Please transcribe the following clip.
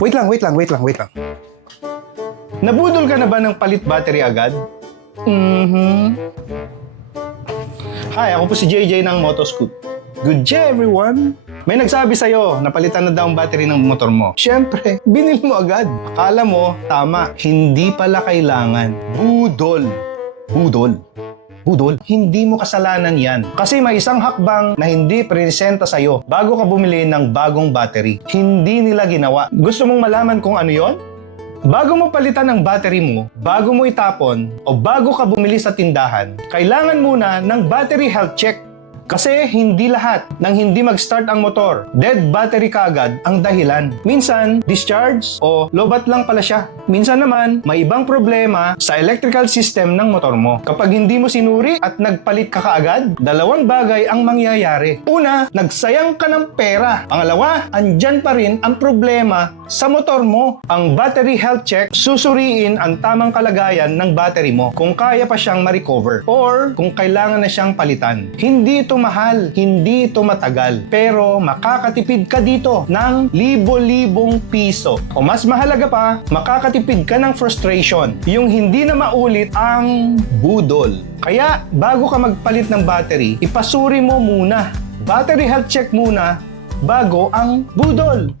Wait lang. Nabudol ka na ba ng palit battery agad? Hi, ako po si JJ ng Motoscoot. Good day, everyone! May nagsabi sa'yo na palitan na daw ang battery ng motor mo. Siyempre, binili mo agad. Akala mo, tama. Hindi pala kailangan. Budol. Hindi mo kasalanan yan. Kasi may isang hakbang na hindi presenta sa'yo bago ka bumili ng bagong battery. Hindi nila ginawa. Gusto mong malaman kung ano yon? Bago mo palitan ang battery mo, bago mo itapon, o bago ka bumili sa tindahan, kailangan muna ng battery health check. Kasi hindi lahat ng hindi mag-start ang motor, dead battery kaagad ang dahilan. Minsan, discharge o lobat lang pala siya. Minsan naman, may ibang problema sa electrical system ng motor mo. Kapag hindi mo sinuri at nagpalit ka kaagad, dalawang bagay ang mangyayari. Una, nagsayang ka ng pera. Pangalawa, andyan pa rin ang problema sa motor mo. Ang battery health check, susuriin ang tamang kalagayan ng battery mo kung kaya pa siyang ma-recover or kung kailangan na siyang palitan. Hindi ito mahal, hindi ito matagal, pero makakatipid ka dito ng libo-libong piso. O mas mahalaga pa, makakatipid ka ng frustration, yung hindi na maulit ang budol. Kaya bago ka magpalit ng battery, ipasuri mo muna. Battery health check muna bago ang budol.